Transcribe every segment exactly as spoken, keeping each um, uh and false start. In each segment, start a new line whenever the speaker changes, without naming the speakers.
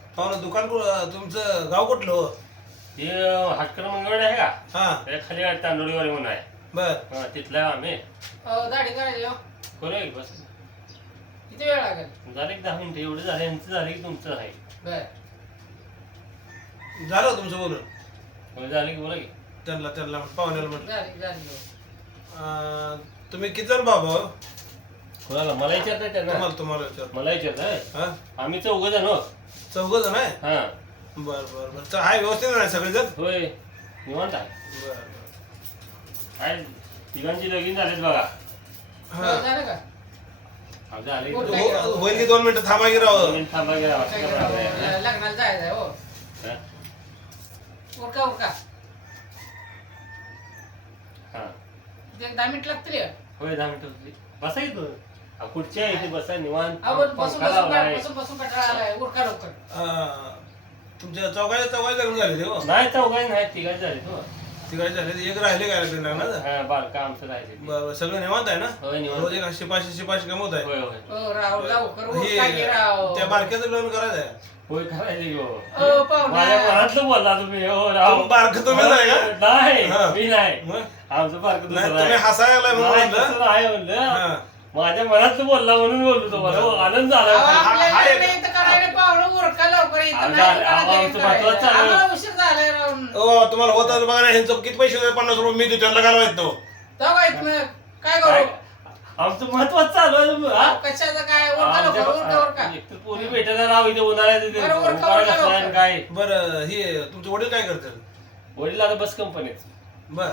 हो ना दुकान कु- तुमचं गाव कुठलं हो?
ते हाटकर मंगळ आहे का
हा
त्या खाली आहे तांदुळीवाडी म्हणून आहे
बर
हा, तिथला आहे आम्ही
हो दाढी करायची हो.
करूया की बस
किती वेळ लागेल?
झाले एक दहा मिनिटं एवढं झालं यांचं झालं की तुमचं आहे
बर
झालं हो तुमचं बोलून
होय, झालं की बोला की
त्यांना त्यांना पाहुण्याला म्हटलं
झाली झाली हो.
अं, तुम्ही किती जण बाबा हो?
कोणाला मला विचारताय त्यांना
तुम्हाला तुम्हाला विचार
मला विचारताय
हा
आम्ही चौघ जण हो
चौघ जण आहे
हा
बर बर बर च- आहे व्यवस्थित नाही सगळेजण
होय निवांत आहे
बर बर
काय तिघांची लगीन झालेत बघा
हो,
हा
झालं का?
हा, झाले
हो,
दोन
हो- होईल की दोन मिनिटं थांबा की राव
मिनिट थांबा घ्या
काय करावं? लग्नाला जायचं आहे हो.
हा?
उरका उरका
हा
एक दहा मिनिट लागतील हे.
होय दहा मिनिटं होती बसा की तू हा, कुठच्या इथे बसा निवांत
अहो, बसून
पंखा
बसून
लावलाय.
बसून बसून कंटाळा आलाय उरका लवकर.
अं, तुमच्या चौघाच्या चौघाचे लग्न झाले ते हो
नाही चौघाही नाही तिघाही झाले तो
तिघाचे झाले एक राहिले काय लग्न लग्नाचं
हा बारका आमचं राहिले ते.
बर बर सगळं निवांत आहे ना
होय निवांत
रोज एक शिपाशी शिपाशी कमवत आहे
होय होय
हो राव लवकर उरका की
हे
राव.
त्या बारक्याचं लग्न करायचं आहे
होय करायचे की हो
हो पाहुणा.
माझ्या मनातलं बोलला तुम्ही हो राव
तुम बारकं तुम्हीच आहे का?
नाही
हा.
मी नाही
मग?
आमचं बारकं
नाही
दुसरं
तुम्ही
आहे.
हसायला लागलाय म्हणून
नाही,
म्हणलं
तसं नाही म्हणलं
हा.
माझ्या मनातलं बोलला म्हणून बोललो तुम्हाला हो, आनंद झाला
अहो,
हा-
आपल्याला
हा-
लग्न इथं करायला पाहुणं उरका लवकर इथं
अहो,
नाही
झालं.
करायचं,
अहो,
इथं
आमचं महत्वाचं
करायचं.
आहे.
आम्हाला उशीर झालाय राहून.
हो तुम्हाला होत बघा ना ह्यांचं किती पैसे होते? पन्नास रुपये मी देतो त्यांना घालवायचं तो
जाऊ इथनं. काय
काय?
करू?
आमचं महत्वाचं चालू आहे तुम्ही, हा?
कशाचं काय उरका लवकर उरका
आमच्या-
उरका.
एकतर पोरी भेटायला राव इथे उन्हाळ्यात इथे.
बरं, उरका,
उन्हाळा
उरका,
कसला आहे आणि
उरका.
काय
बरं हे तुमचे वडील काय करतात?
वडील आता बस कंपनीत
बर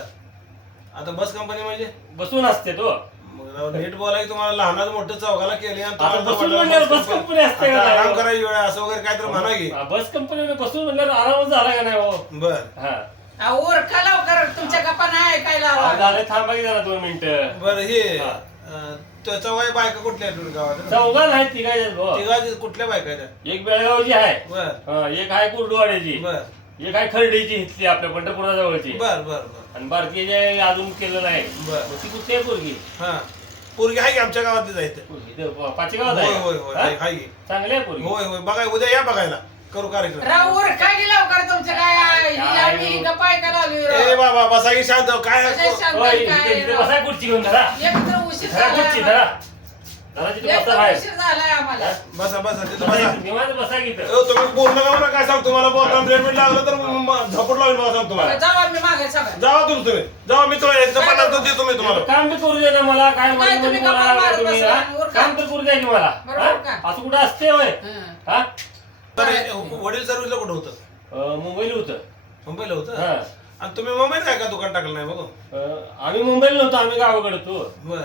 आता बस कंपनी म्हणजे
बसून असते तो
मग राव, नीट बोला की तुम्हाला लहानात मोठं चौघाला केले आणि तुम्हाला
आता बसून
वाटलं
म्हणल्यावर
बस
बस
कंपनी-
कंपनी असते
आता
का?
आराम करायची वेळ आहे, असं वगैरे काहीतरी म्हणा की
हा, बस कंपनीने बसून म्हणल्यावर आरामच झाला का नाही हो
बर
हा
अहो, उरका लवकर तुमच्या गप्पा नाही ऐकायला
अहो,
आवाज.
झालं थांबा की जरा दोन मिनिटं
बर हे
हा.
अं, त्या चौघा बायका कुठल्या आहेत गावात
चौघा नाही तिघायचे भाऊ.
तिघाची कुठल्या बायका आहेत त्या?
एक बेळगावची आहे
बर
हा, एक आहे कुर्डुवाड्याची
बर
एक आहे खर्डीची इथली आपल्या पंढरपुरा जवळची
बर बर बर
आणि बारकी जे अजून केलेलं आहे
बर
मग ती कुठली आहे पोरगी
हा पोरगी आहे की आमच्या गावातली जायचं
पोरगी ते पाचेगावात
होय
आहे
होय होय
हा?
आहे आहे की.
चांगली आहे पोरगी
होय होय बघा उद्या या बघायला करू कार्यक्रम
राव उरका की लवकर तुमचं काय आहे? ही
काय
आम्ही ही
हो?
गप्पा ऐकायला आलोय
ए
राव.
बाबा बसा की शांत हो, काय
कशाची शांत
होय,
आहे
इथे-
काय
इथे
राव?
बसा खुर्ची घेऊन धरा
एक तर उशीर
धरा खुर्ची
झालाय
धरा
आम्हाला.
धरा तिथे
एक
बसा
तर
बाहेर
उशीर झालाय आम्हाला.
बसा बसा तिथं
बसा
बसा
इथे, निवांत बसा की इथं.
ए, तुम्ही बोलणं का बरं काय सांग तुम्हाला बोलता रेल्वे लागलं तर म- म- झपट लावून मला सांग तुम्हाला
जाऊ आम्ही मागे सगळं.
जावा तुम्ही तुम्ही जावा मी तुम्हाला एकदा पन्नास तर देतो मी तुम्हाला
काम बी करू दे ना मला काय
काय
मध्ये
तुम्ही
मध्ये बोलायला
गप्पा
लागला
मारत
तुम्ही,
बसला,
हा?
उरका.
काम तर करू द्या की मला
बरोबर
हा?
का?
असं कुठं असते होय
हं.
हा
तर हे वडील सर्व्हिसला कुठं होतं
अं, मुंबईला होतं
मुंबईला होतं
हा
आणि तुम्ही मुंबईत काय का दुकान टाकलं नाही बघू
अं, आम्ही मुंबईला नव्हतो आम्ही गावाकडे होतो
बर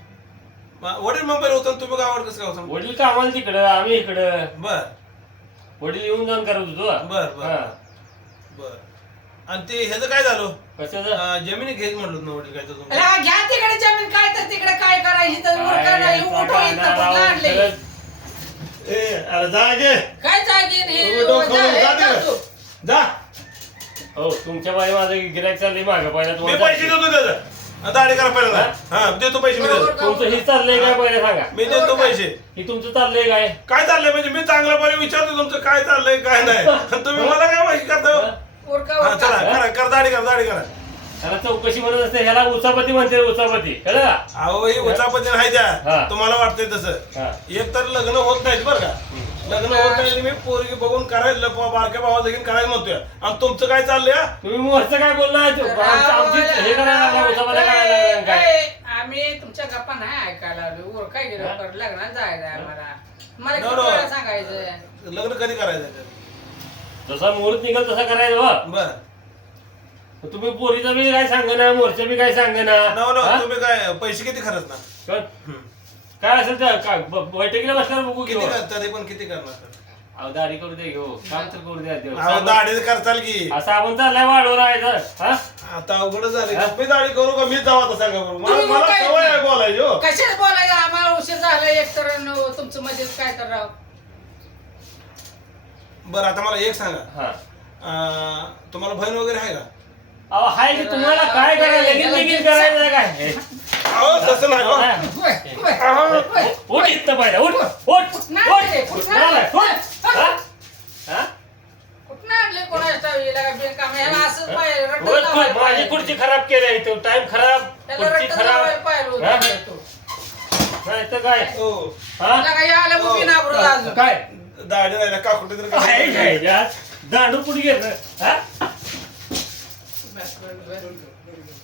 म- वडील मुंबईला होतं आणि तुम्ही गावावर कसं काय होतं
वडील कामाला तिकडं आम्ही इकडं
बर
वडील येऊन जाऊन करत होतो
बर बर
हा.
बर आणि ते ह्याचं काय झालं
कशाचं
अं, जमिनी घ्यायच म्हणलं ना वडील काय तर तुम्ही
अरे घ्या तिकडे जमीन काय तर तिकडे काय करायची तर उरका
काय
नाही उठो
सांगा
इथं
ना,
पण
राव,
लागले.
खरंच.
ए अरे जा गे
काय जागीर हे
उठो,
जा,
खाऊ,
हे
जा
जा
तिकडे.
तू.
जा
हो तुमच्या बाई माझं गिरायक चाललंय मागं पहिला
मी
तुम्हाला
पैसे देतो त्याचं दाढी करा पहिल्यांदा हा देतो पैसे मी
बरोबर
देतो.
का?
तुमचं हे चाललंय काय पहिला सांगा
मी देतो पैसे
की तुमचं चाललंय काय
काय चाललंय म्हणजे मी चांगल्यापणे विचारतो तुमचं काय चाललंय काय नाही आणि तुम्ही मला काय माहिती करता हो?
उरका
हा चला
उरका.
करा कर दाढी करा दाढी करा
त्याला चौकशी म्हणत असते ह्याला उचापती म्हणते उचापती कळलं का?
अहो ही उचापती नाही
हा.
द्या तुम्हाला वाटतंय तसं
हा.
एक तर लग्न होत नाहीत बरं का लग्न होत नाही मी पोरगी बघून करायचं प- बारक्या भावा लगीन करायचं म्हणतोय आणि तुमचं काय चाललंय हा?
तुम्ही मोरचं काय बोलणार आमची आमची हे करायला लागला उचापत्या करायला लागला आणि काय
ए, आम्ही तुमच्या गप्पा नाही ऐकायला आलो उरका गेलो
हा?
कर लग्नात जायचं आहे मला मला
No,
किती
no.
वेळा सांगायचं
लग्न कधी करायचं
जसा मुहूर्त निघल तसा करायचं हो.
बर
मग तुम्ही पोरीचं बी काय सांगना मोरचं बी काय सांगना
नव
हा?
तुम्ही काय पैसे किती खरंच ना
कोण?
हम्म.
काय असेल तर काय ब- बैठकीला बसल्यावर बघू
किती
घेऊ
कर- तरी पण किती करणार
अहो दाढी करू दे घेऊ काम तर करू द्या देव.
अहो
साबण-
दाढी करचाल की
असं आपण चाललाय वाढवर आहे तर हा
आता अवघड झाले
हा?
मी दाढी करू का मी जाऊ आता सांगा बरं. मला
तुम्ही
मला
काय-
सवय आहे बोलायची हो
कशाच बोलायचं आम्हाला उशीर झाला एक तर न, तुमचं मजेत काय तर राव
बरं आता मला एक सांगा
हा
अं, तुम्हाला बहीण वगैरे आहे का
अहो हाय की तुम्हाला काय करायला लगीन लगीन करायचं काय
अहो तसं नाही हो.
हा.
होय, होय, होय.
उठ इथं पहिला उठ उठ उठ
नाही
उठ
रे,
उठ
उठ नाही.
उठ. हा? हा? उगाच खु- माझी खुर्ची खराब केली इथं टाइम खराब
त्याला
खुर्ची
रट्टा
खराब
लावायला पाहिलं
हा?
होतं तो.
नाही तर काय
हो
हा
तुला काही आलं मग बिना आबरूचं अजून.
काय
दाढी राहिला काकुटे तर
काय
काय
काय दांडू पुढे घेत हा
बस, बस, बस.